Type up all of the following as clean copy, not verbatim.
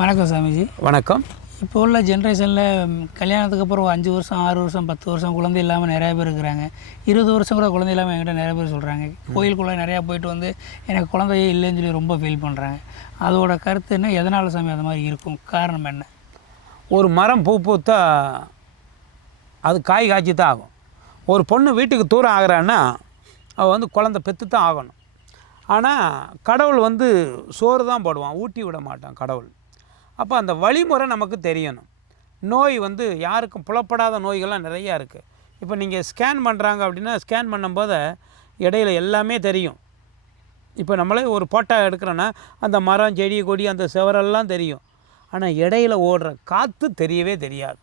வணக்கம் சாமிஜி. வணக்கம். இப்போ உள்ள ஜென்ரேஷனில் கல்யாணத்துக்கு அப்புறம் 5 வருஷம் 6 வருஷம் 10 வருஷம் குழந்தை இல்லாமல் நிறையா பேர் இருக்கிறாங்க. 20 வருஷம் கூட குழந்தை இல்லாமல் என்கிட்ட நிறைய பேர் சொல்கிறாங்க. கோயிலுக்குள்ளே நிறையா போயிட்டு வந்து எனக்கு குழந்தையே இல்லைன்னு சொல்லி ரொம்ப ஃபீல் பண்ணுறாங்க. அதோட கருத்து என்ன, எதனால் சாமி அது மாதிரி இருக்கும், காரணம் என்ன? ஒரு மரம் பூ பூத்தா அது காய் காய்ச்சி தான் ஆகும். ஒரு பொண்ணு வீட்டுக்கு தூரம் ஆகிறான்னா அவள் குழந்தை பெற்று தான் ஆகணும். ஆனால் கடவுள் சோறு தான் போடுவான், ஊட்டி விட மாட்டான் கடவுள். அப்போ அந்த வழிமுறை நமக்கு தெரியணும். நோய் யாருக்கும் புலப்படாத நோய்கள்லாம் நிறையா இருக்குது. இப்போ நீங்கள் ஸ்கேன் பண்ணுறாங்க அப்படின்னா ஸ்கேன் பண்ணும்போது இடையில எல்லாமே தெரியும். இப்போ நம்மளே ஒரு போட்டோ எடுக்கிறோன்னா அந்த மரம் செடி கொடி அந்த செவரெல்லாம் தெரியும். ஆனால் இடையில ஓடுற காற்று தெரியவே தெரியாது.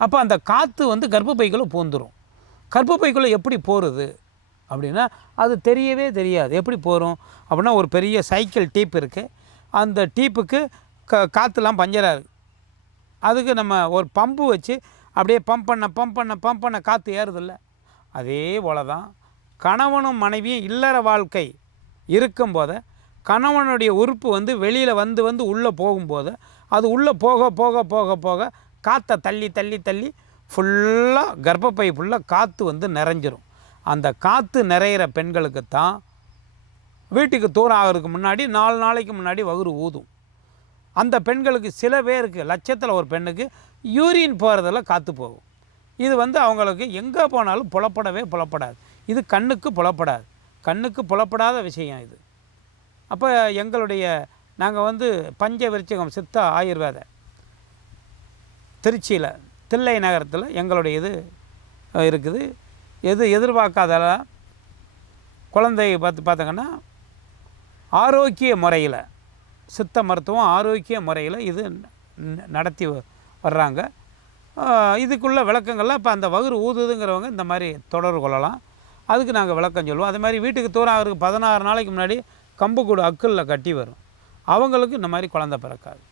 அப்போ அந்த காற்று கர்ப்பப்பைக்குள்ளே பூந்துடும். கர்ப்பப்பைக்குள்ளே எப்படி போகிறது அப்படின்னா அது தெரியவே தெரியாது. எப்படி போகிறோம் அப்படின்னா ஒரு பெரிய சைக்கிள் டீப் இருக்குது. அந்த டீப்புக்கு காற்றுலாம் பஞ்சராக இருக்குது. அதுக்கு நம்ம ஒரு பம்பு வச்சு அப்படியே பம்ப் பண்ண காற்று ஏறுதில்ல. அதே போல் தான் கணவனும் மனைவியும் இல்லற வாழ்க்கை இருக்கும்போது கணவனுடைய உறுப்பு வெளியில் வந்து உள்ளே போகும்போது அது உள்ளே போக போக போக போக காற்றை தள்ளி ஃபுல்லாக கர்ப்பப்பை ஃபுல்லாக காற்று நிறைஞ்சிரும். அந்த காற்று நிறையிற பெண்களுக்கு தான் வீட்டுக்கு தூரம் ஆகிறதுக்கு முன்னாடி 4 நாளைக்கு முன்னாடி வகுறு ஊதும். அந்த பெண்களுக்கு சில பேருக்கு லட்சத்தில் ஒரு பெண்ணுக்கு யூரின் போகிறதில் காற்று போகும். இது அவங்களுக்கு எங்கே போனாலும் புலப்படாது. இது கண்ணுக்கு புலப்படாது. கண்ணுக்கு புலப்படாத விஷயம் இது. அப்போ எங்களுடைய நாங்கள் பஞ்ச விருச்சிகம் சித்தா ஆயுர்வேத திருச்சியில் தில்லை நகரத்தில் எங்களுடைய இது இருக்குது. எதிர்பார்க்காத குழந்தை பார்த்தீங்கன்னா ஆரோக்கிய முறையில் சித்த மருத்துவம் ஆரோக்கிய முறையில் இது நடத்தி வர்றாங்க. இதுக்குள்ள விளக்கங்கள்லாம் இப்போ அந்த வகுறு ஊதுதுங்கிறவங்க இந்த மாதிரி தொடர்பு கொள்ளலாம். அதுக்கு நாங்கள் விளக்கம் சொல்லுவோம். அது மாதிரி வீட்டுக்கு தூரம் ஆகிறதுக்கு 16 நாளைக்கு முன்னாடி கம்புக்கூடு அக்குளில் கட்டி வரும். அவங்களுக்கு இந்த மாதிரி குழந்தை பிறக்காது.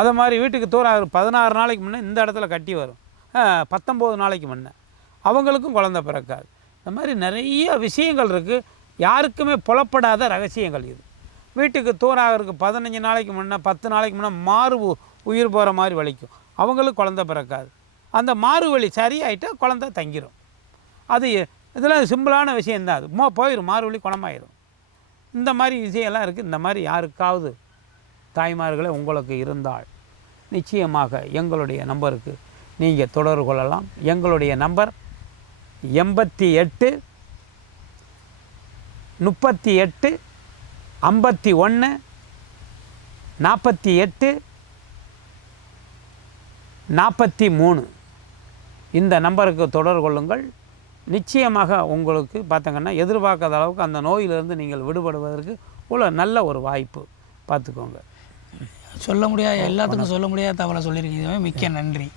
அதை மாதிரி வீட்டுக்கு தூரம் ஆகிற 16 நாளைக்கு முன்னே இந்த இடத்துல கட்டி வரும். 19 நாளைக்கு முன்னே அவங்களுக்கும் குழந்தை பிறக்காது. இந்த மாதிரி நிறைய விஷயங்கள் இருக்குது. யாருக்குமே புலப்படாத ரகசியங்கள் இது. வீட்டுக்கு தூரம் ஆகிறதுக்கு 15 நாளைக்கு முன்னே 10 நாளைக்கு முன்னே மாறு உயிர் போகிற மாதிரி வலிக்கும். அவங்களுக்கு குழந்தை பிறக்காது. அந்த மாறு வலி சரியாயிட்டால் குழந்தை தங்கிடும். அது இதெல்லாம் சிம்பிளான விஷயந்தான். அது போயிடும், மாறு வலி குணமாயிடும். இந்த மாதிரி விஷயம்லாம் இருக்குது. இந்த மாதிரி யாருக்காவது தாய்மார்களே உங்களுக்கு இருந்தால் நிச்சயமாக எங்களுடைய நம்பருக்கு நீங்கள் தொடர்பு கொள்ளலாம். எங்களுடைய நம்பர் 88 38 51 48 43. இந்த நம்பருக்கு தொடர்பு கொள்ளுங்கள். நிச்சயமாக உங்களுக்கு பார்த்தீங்கன்னா எதிர்பார்க்காத அளவுக்கு அந்த நோயிலிருந்து நீங்கள் விடுபடுவதற்கு உள்ள நல்ல ஒரு வாய்ப்பு. பார்த்துக்கோங்க. சொல்ல முடியாத எல்லாத்துக்கும் சொல்ல முடியாத தகவலை சொல்லியிருக்கீங்க. மிக்க நன்றி.